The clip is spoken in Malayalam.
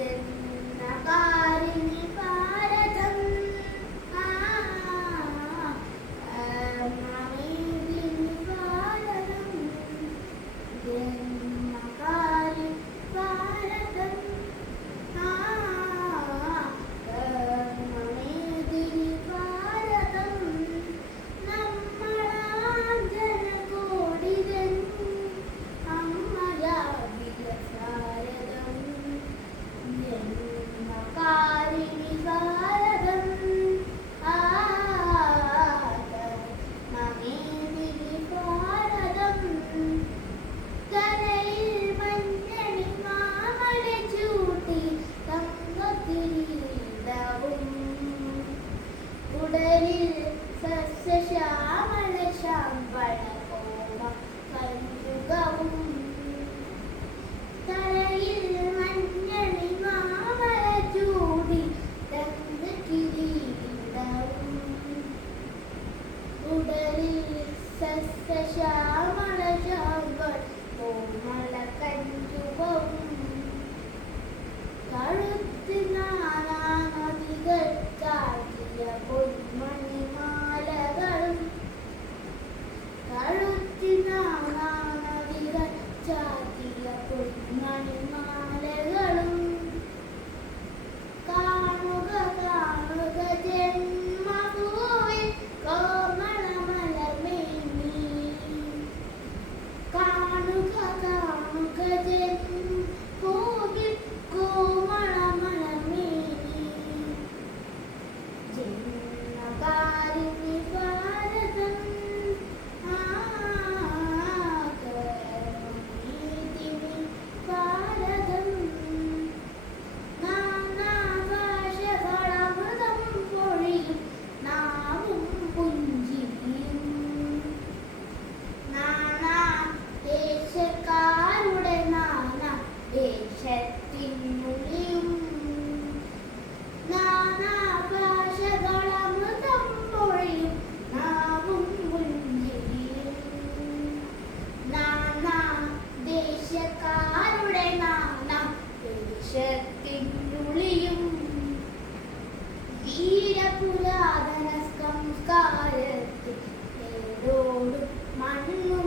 ജന്മകാരിണി ഭാരതം കർമ്മമേദിനി ഭാരതം ജന്മകാരിണി ഭാരതം കർമ്മമേദിനി ഭാരതം നമ്മളാഞ്ജനകോടിതൻ അമ്മയാവില ഭാരതം ജന്മകാരിണി ഭാരതം കർമ്മമേദിനി ഭാരതം കരയിൽ മഞ്ഞണി മാമല ചൂട്ടി തങ്കക്കിരീടവും ഉടലിൽ സസ്യശ്യാമള ശാമ്പള കോമ കഞ്ചുകവും കരയിൽ മഞ്ഞണി മാമല ചൂടി തങ്കക്കിരീടവും ഉടലിൽ സസ്യശ്യാമള ശാമ്പള കോമള കഞ്ചുകവും കഴുത്തിൽ നാനാനദികൾ ചാർത്തിയ പൊന്മണിമാലകളും കഴുത്തിൽ നാനാനദികൾ ചാർത്തിയ പൊന്മണിമാലകളും കാണുക കാണുക ജന്മഭൂവിൽ കോമളമലർമേനി കാണുക കാണുക ജന്മഭൂവിൽ കോമളമലർമേനി ജന്മകാരിണി ഭാരതം കർമ്മമേദിനി ഭാരതം നാനാഭാഷകളമൃതം പൊഴിയും നാവും പുഞ്ചിരിയും നാനാ ദേശക്കാരുടെ നാനാ ദേശത്തിനുള്ളിയും നാനാഭാഷകളമൃതം പൊഴിയും നാവും പുഞ്ചിരിയും നാനാ ദേശക്കാരുടെ നാനാ ദേശത്തിനുള്ളിയും വീരപുരാതന സംസ്കാരത്തിൽ ഏതോടും മണ്ണു